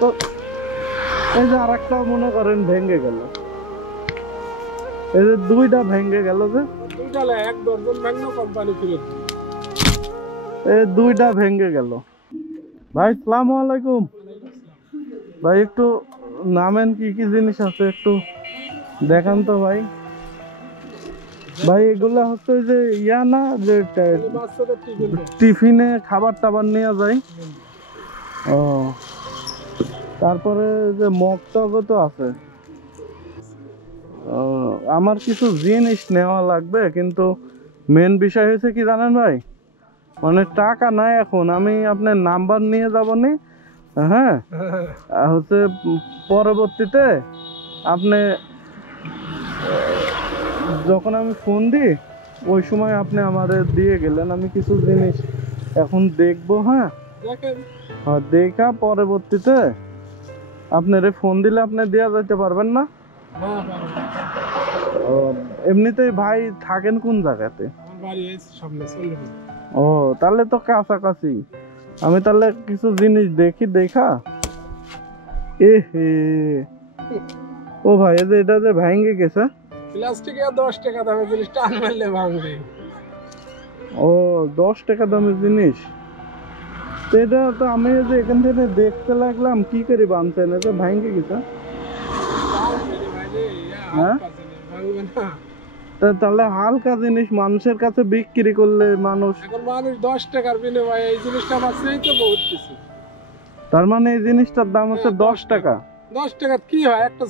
তো এই যে আরেকটা মনে করেন ভেঙে গেল, এই যে দুইটা ভেঙে গেল, যে এক দর্জন ভাঙলো কোম্পানি ফেরত দিল। এই দুইটা ভেঙে গেল। ভাই আসসালামু আলাইকুম। ভাই একটু নামেন, কি কি জিনিস আছে একটু দেখান তো ভাই। ভাই এগুলা হচ্ছে ওই যে ইয়া না, যে বাচ্চাদের টিফিন বক্স। টিফিনে খাবার টাবার নেওয়া যায়। ও তারপরে যে মগ টগও তো আছে। ও, আমার কিছু জিনিস নেওয়া লাগবে, কিন্তু মেন বিষয় হয়েছে কি জানেন ভাই, মানে টাকা নাই এখন। আমি আপনার নাম্বার নিয়ে যাব নি, হ্যাঁ হচ্ছে পরবর্তীতে আপনি যখন আমি ফোন দিই ওই সময় আপনি আমারে দিয়ে গেলেন, আমি কিছু জিনিস এখন দেখবো। হ্যাঁ দেখেন দেখা পরবর্তীতে আপনারে ফোন দিলে আপনি দেওয়া যেতে পারবেন না? ও, এমনিতেই ভাই থাকেন কোন জায়গাতে? আমার বাড়ি এই সামনে চলে গেল। ও তাহলে তো কাছাকাছি। আমি তাহলে কিছু জিনিস দেখি, দেখা এ হে। ও ভাই এই যে এটা যে ভেঙে গেছে, প্লাস্টিক 10 টাকা দামের জিনিস টান মারলে ভাঙবে। ও 10 টাকা দামের জিনিস। তো এটা তো আমি এই যে এখান থেকে দেখতে লাগলাম, কি করে বানছেন, এটা ভেঙে গেছে। হ্যাঁ ভাঙবে না। তাহলে হালকা জিনিস মানুষের কাছে বিক্রি করলে মানুষ, এখন মানুষ 10 টাকার বিনিময়ে এই জিনিসটা পাচ্ছেই তো বহুত কিছু। তার মানে এই জিনিসটার দাম হচ্ছে 10 টাকা। 10 টাকা কি হয়, একটা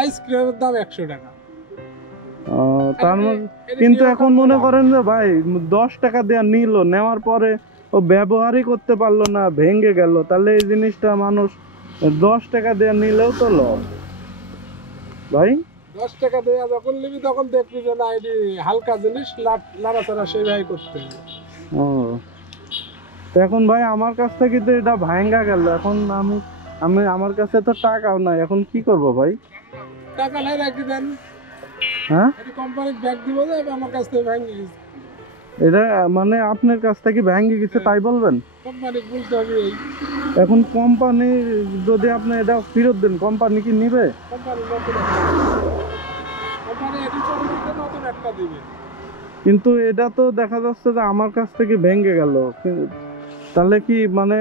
আইসক্রিমের দাম 100 টাকা। তার মানে কিন্তু এখন মনে করেন যে ভাই 10 টাকা দেওয়া নিল, নেওয়ার পরে ও ব্যবহারই করতে পারলো না, ভেঙে গেল, তাহলে এই জিনিসটা মানুষ 10 টাকা দেওয়া নিলেও তো লস ভাই। 10 টাকা দেওয়া যখন নিবি তখন দেখবি যে না এটি হালকা জিনিস, লাড়াচাড়া সেইভাবে করতে হবে। ও তো এখন ভাই আমার কাছ থেকে তো এটা ভাঙা গেল, এখন আমি আমি আমার কাছে তো টাকাও নাই, এখন কি করব ভাই? টাকা নাই রাখি দেন, হ্যাঁ এটি কোম্পানির ব্যাগ দিব যে আমার কাছ থেকে ভেঙে গেছে। এটা মানে আপনার কাছ থেকে ভেঙে গেছে তাই বলবেন? কোম্পানি বলতে হবে এই এখন কোম্পানি যদি আপনি এটা ফেরত দেন, কোম্পানি কি নিবে? কোম্পানি নতুন কোম্পানি এটি পরিবর্তে নতুন একটা দিবে। কিন্তু এটা তো দেখা যাচ্ছে যে আমার কাছ থেকে ভেঙে গেল, তাহলে কি মানে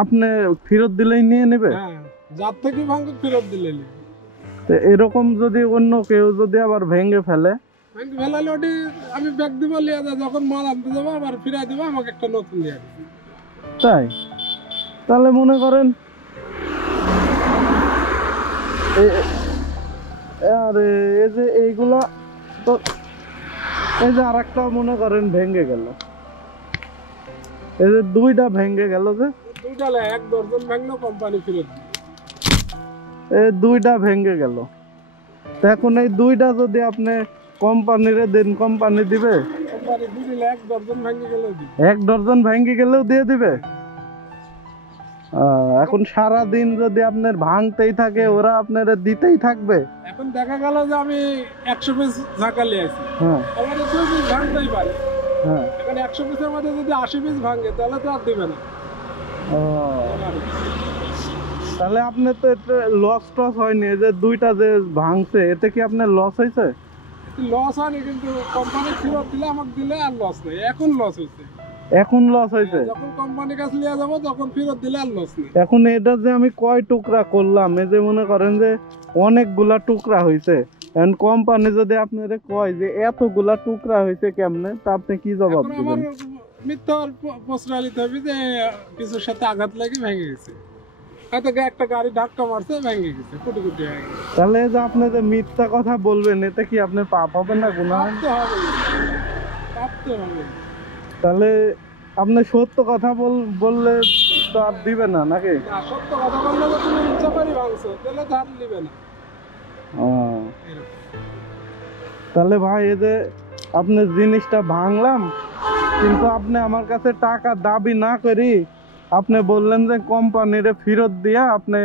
আপনি ফেরত দিলেই নিয়ে নেবে? হ্যাঁ, যার থেকে ভাঙবে ফেরত দিলে নিবে। তো এরকম যদি অন্য কেউ যদি আবার ভেঙে ফেলে? ভেঙে ফেলালে ওটি আমি ব্যাগ দিব, লিয়ে যা, যখন মাল আনতে যাবো আবার ফিরাই দেবো, আমাকে একটা নতুন দিয়ে দেবে। তাই তাহলে মনে করেন আরে এই যে এইগুলা তো, এই যে আর একটা মনে করেন ভেঙে গেল, এই যে দুইটা ভেঙে গেল, যে দুইটা এক দর্জন ভাঙলো কোম্পানি ফেরত দিবে। এই দুইটা ভেঙে গেল। তো এখন এই দুইটা যদি আপনি কোম্পানিরে দেন, কোম্পানি দিবে? কোম্পানি দিলে 1 দর্জন ভাঙে গেলেও দিবে। 1 দর্জন ভেঙে গেলেও দিয়ে দিবে? এখন সারা দিন যদি আপনার ভাঙতেই থাকে, ওরা আপনার দিতেই থাকবে। এখন দেখা গেল যে আমি 100 পিস ঝাঁকালি আছি, হ্যাঁ আমার 2 পিস ভাঙতেই পারে। হ্যাঁ এখন 100 পিসের মধ্যে যদি 80 পিস ভাঙে তাহলে তো আর দিবে না। ও তাহলে আপনি তো লস টস হয়নি, এই যে দুইটা যে ভাঙছে এতে কি আপনার লস হয়েছে? লস হয়নি, কিন্তু কোম্পানি ফেরত দিলে আমাকে দিলে আর লস নেই। এখন লস হয়েছে, এখন লস হয়েছে। যখন কোম্পানির কাছে নিয়ে যাবো তখন ফেরত দিলে আর লস নেই। এখন এটা যে আমি কয় টুকরা করলাম, এই যে মনে করেন যে অনেকগুলা টুকরা হয়েছে, এখন কোম্পানি যদি আপনারে কয় যে এতগুলা টুকরা হয়েছে কেমনে, তা আপনি কি জবাব এখন আমার দিবেন? মিথ্যার প্রশ্রয় নিতে হবে যে কিছুর সাথে আঘাত লাগে ভেঙে গেছে, হয়তো একটা গাড়ি ধাক্কা মারছে ভেঙে গেছে, কুটি কুটি হয়ে গেছে। তাহলে যে আপনি যে মিথ্যা কথা বলবেন, এতে কি আপনার পাপ হবে না, গুনাহ? ভাবতে হবে, ভাবতে হবে। তাহলে আপনি সত্য কথা বললে তো আর দিবে না নাকি? না, সত্য কথা বললে তো তুমি ইচ্ছা করে ভাঙছো, তাহলে তো আর নিবে না। ও তাহলে ভাই এই যে আপনার জিনিসটা ভাঙলাম, কিন্তু আপনি আমার কাছে টাকা দাবি না করি আপনি বললেন যে কোম্পানিরে ফেরত দিয়া আপনি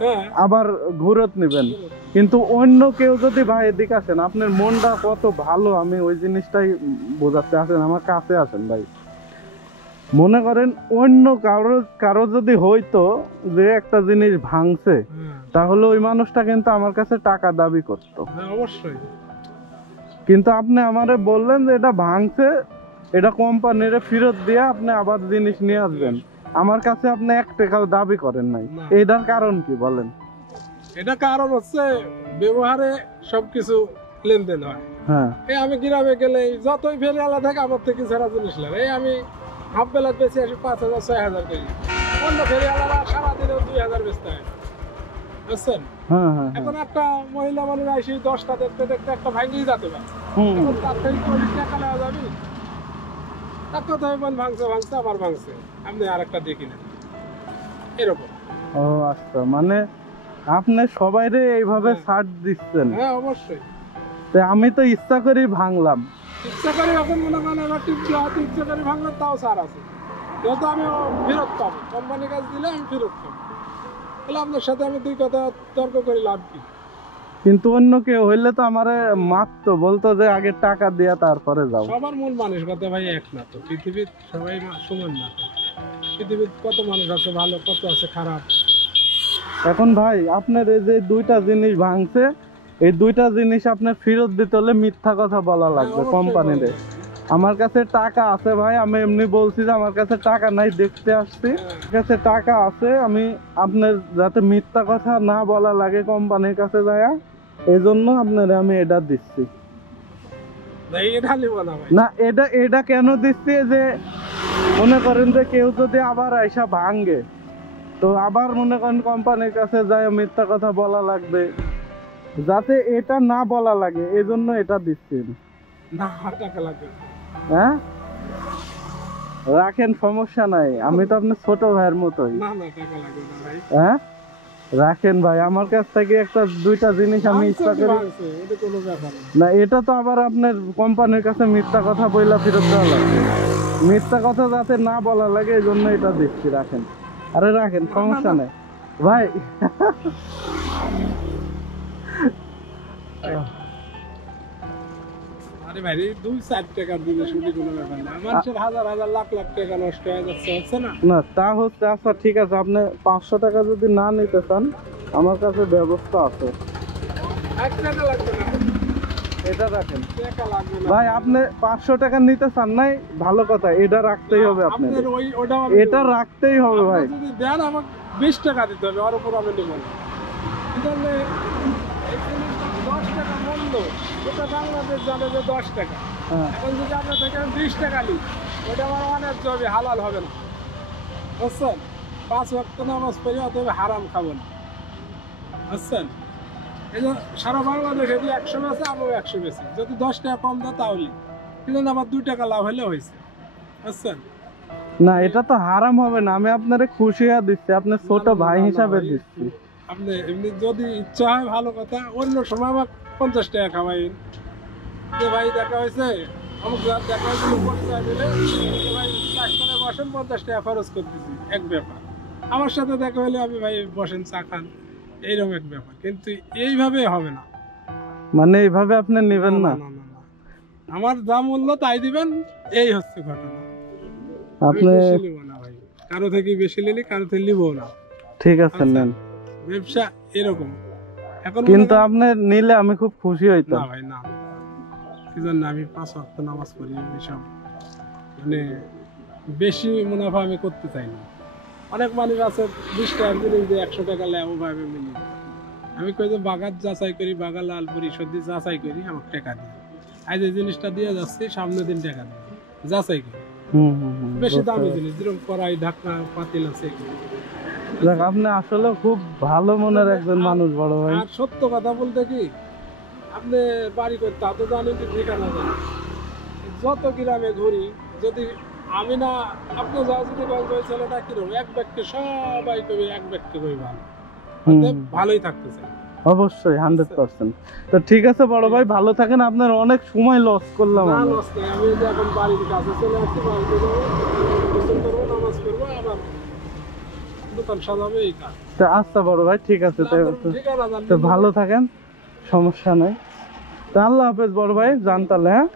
হ্যাঁ, আবার ঘুরত নেবেন। কিন্তু অন্য কেউ যদি ভাই এদিকে আসেন, আপনার মনটা কত ভালো, আমি ওই জিনিসটাই বোঝাতে। আসেন আমার কাছে, আসেন ভাই। মনে করেন অন্য কারো কারো যদি হইতো যে একটা জিনিস ভাঙছে, তাহলে ওই মানুষটা কিন্তু আমার কাছে টাকা দাবি করতো। হ্যাঁ অবশ্যই। কিন্তু আপনি আমারে বললেন যে এটা ভাঙছে, এটা কোম্পানির ফেরত দিয়ে আপনি আবার জিনিস নিয়ে আসবেন, আমার কাছে আপনি 1 টাকাও দাবি করেন নাই। না। এটার কারণ কি বলেন? এটা কারণ হচ্ছে ব্যবহারে সবকিছু লেনদেন হয়। হ্যাঁ এই আমি গ্রামে গেলে যতই ফেরিওয়ালা থাকে আমার থেকে ছাড়া জিনিস লাগে, এই আমি হাফ বেলা বেশি আসি 5,000 6,000 কেজি, অন্য ফেরিওয়ালারা সারাদিনেও 2,000 বেচতে হয়, বুঝছেন? হ্যাঁ হ্যাঁ এখন একটা মহিলা মানুষ আসি 10টা দেখতে দেখতে একটা ভাঙেই যেতে পারে, হুম এখন তার থেকে 40 টাকা নেওয়া যাবে? তার কথা ভাঙছে ভাঙছে আবার ভাঙছে, আপনি আর একটা দেখি না, এরকম। ও আচ্ছা, মানে আপনি সবাইরে এইভাবে হ্যাঁ। ছাড় দিচ্ছেন? হ্যাঁ অবশ্যই। তো আমি তো ইচ্ছা করেই ভাঙলাম। ইচ্ছা করে এখন মনে করেন এবার টিপলে হয়তো ইচ্ছা করে ভাঙলে তাও ছাড় আছে, যেহেতু আমি ফেরত পাবো, কোম্পানি কাজ দিলে আমি ফেরত পাবো, তাহলে আপনার সাথে আমি 2 কথা তর্ক করে লাভ কি? কিন্তু অন্য কেউ হইলে তো আমারে মারতো, বলতো যে আগে টাকা দিয়া তারপরে যাও। সবার মূল মানসিকতা ভাই এক না তো, পৃথিবীর সবাই সমান না তো, পৃথিবীর কত মানুষ আছে ভালো, কত আছে খারাপ। এখন ভাই আপনার এই যে 2টা জিনিস ভাঙছে, এই 2টা জিনিস আপনার ফেরত দিতে হলে মিথ্যা কথা বলা লাগবে অবশ্যই কোম্পানিতে। বলবো। আমার কাছে টাকা আছে ভাই, আমি এমনি বলছি যে আমার কাছে টাকা নাই, দেখতে আসছি, আমার কাছে টাকা আছে, আমি আপনার যাতে মিথ্যা কথা না বলা লাগে কোম্পানির কাছে যায়, এই জন্য আপনার আমি এটা দিচ্ছি। না এটা নিব না ভাই। না এটা এটা কেন দিচ্ছি যে মনে করেন যে কেউ যদি আবার আইসা ভাঙে, তো আবার মনে করেন কোম্পানির কাছে যায় মিথ্যা কথা বলা লাগবে, যাতে এটা না বলা লাগে, এই জন্য এটা দিচ্ছি। না টাকা লাগবে না। হ্যাঁ রাখেন, সমস্যা নাই, আমি তো আপনার ছোট ভাইয়ের মতোই। না না টাকা লাগবে না ভাই। হ্যাঁ রাখেন ভাই, আমার কাছ থেকে একটা 2টা জিনিস আমি ইচ্ছা করি। ভাঙছে, এটা কোনো ব্যাপার না। না এটা তো আবার আপনার কোম্পানির কাছে মিথ্যা কথা বইলা ফেরত দেওয়া লাগবে, মিথ্যা কথা যাতে না বলা লাগে, এই জন্য এটা দিচ্ছি। রাখেন, আরে রাখেন, সমস্যা নাই ভাই। আরে ভাই এই 2-4 টাকার দিনে শুধু কোনো ব্যাপার না, মানুষের হাজার হাজার লাখ লাখ টাকা নষ্ট হয়ে যাচ্ছে, হচ্ছে না? না তা হচ্ছে, আচ্ছা ঠিক আছে, আপনি 500 টাকা যদি না নিতে চান, আমার কাছে ব্যবস্থা আছে। 1 টাকা লাগবে না, এটা রাখেন টাকা লাগবে না ভাই, আপনি 500 টাকা নিতে চান নাই, ভালো কথা, এটা রাখতেই হবে আপনাদের, আপনার ওটাও আমি এটা দেবো। রাখতেই হবে ভাই। আপনি যদি দেন আমাকে 20 টাকা দিতে হবে, ওর উপর আমি নেব না। তাহলে এই জিনিসটা 10 টাকা মূল্য, ওটা বাংলাদেশ জানে যে 10 টাকা, হ্যাঁ এখন যদি আপনার থেকে আমি 20 টাকা নিই, ওটা আমার অনেক জবে হালাল হবে না, বুঝছেন? 5 ওয়াক্ত নামাজ পড়ি, অতএব হারাম খাবো না, বুঝছেন? এই যে সারা বাংলাদেশে যদি 100 বেছে, আমিও 100 বেছি, যদি 10 টাকা কম দেয় তাহলে, কিন্তু আমার 2 টাকা লাভ হলে হয়েছে, বুঝছেন? না এটা তো হারাম হবে না, আমি আপনারে খুশি হয়ে দিচ্ছি, আপনার ছোট না, না, ভাই না, না, হিসাবে ভাই। দিচ্ছি। আপনি এমনি যদি ইচ্ছা হয় ভালো কথা, অন্য সময় আমার 50 টাকা খাওয়াইন, যে ভাই দেখা হয়েছে অমুক রাত দেখা হয়েছে, 50 টাকা দিলে যে ভাই চাষখানে বসেন, 50 টাকা খরচ করতেছি, এক ব্যাপার। আমার সাথে দেখা হলে আমি ভাই বসেন চা খান, এইরকম এক ব্যাপার, কিন্তু এইভাবে হবে না। মানে এইভাবে আপনি নেবেন না? না, না, না, না। আমার যা মূল্য তাই দিবেন, এই হচ্ছে ঘটনা। আমি আপনি বেশি নিব না ভাই, কারো থেকে বেশি নিলে কারো থেকে নিবো না। ঠিক আছে নেন, ব্যবসা এরকম। এখন মনে কিন্তু করেন- আপনি নিলে আমি খুব খুশি না হইতাম। ভাই না, কি জন্য আমি 5 ওয়াক্ত নামাজ পড়ি, এসব মানে বেশি মুনাফা আমি করতে চাই না। অনেক মানুষ আছে 20 টাকার জিনিস দিয়ে 100 টাকা লেবো ভাবে মিলি, আমি কই যে বাগাত যাচাই করি, বাগা লালপুরি সর্দি যাচাই করি, আমাকে টাকা দিই, আজ এই জিনিসটা দিয়ে যাচ্ছি, সামনের দিন টাকা দিই, যাচাই করি। বেশি দামি জিনিস যেরকম কড়াই ঢাকনা পাতিল আছে এগুলো। যাক, আপনি আসলে খুব ভালো মনের একজন মানুষ বড় ভাই। আর সত্য কথা বলতে কি, আপনি বাড়ি করতে তো জানেন যে ঠিকানা জানেন, যত গ্রামে ঘুরি, যদি আমি না আপনি যা যদি বলবো ওই ছেলেটা কিরকম, এক ব্যক্তি সবাই কবি, এক ব্যক্তি কবি ভালো, অতএব ভালোই থাকতে চাই। অবশ্যই 100%। তো ঠিক আছে বড় ভাই, ভালো থাকেন, আপনার অনেক সময় লস করলাম না আমি। লস নেই, আমি যে এখন বাড়ির কাছে চলে আসছি, বাড়িতে যাবো, গোসল করবো, নামাজ করবো, আবার দোকান সাজাবো, এই কাজ। তো আচ্ছা বড় ভাই, ঠিক আছে, ঠিকানা তো জানলে ভালো থাকেন, সমস্যা নাই। তা আল্লাহ হাফেজ বড় ভাই, যান তাহলে। হ্যাঁ।